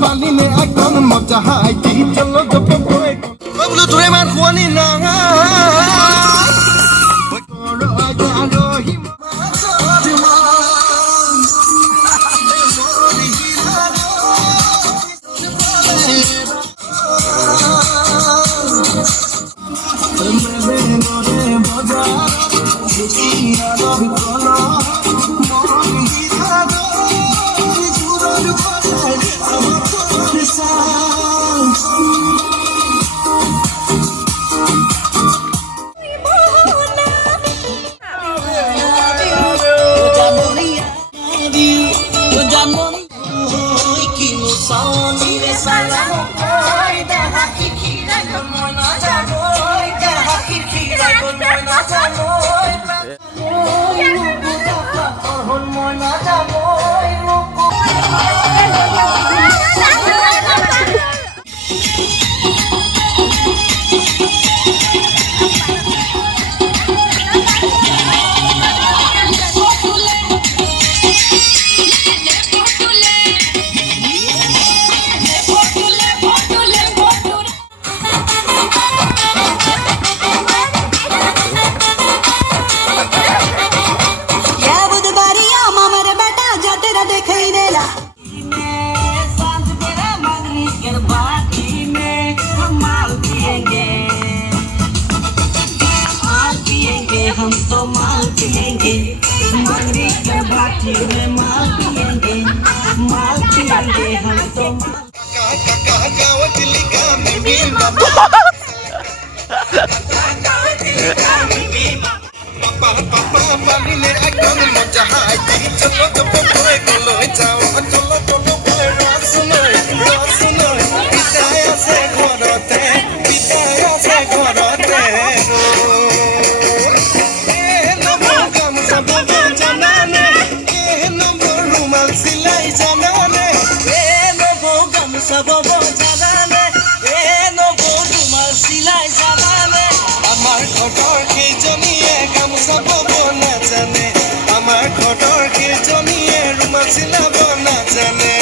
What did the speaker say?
পালি নে এখন মজা হাই কি চলো গপ করে বলো তোরে মান খুয়ানি না हम तो माल पिएंगे मंगरी के बाटी में माल पिएंगे हम तो আমার ঘটর কে জমিয়ে রুমাল ছিলাব না জানে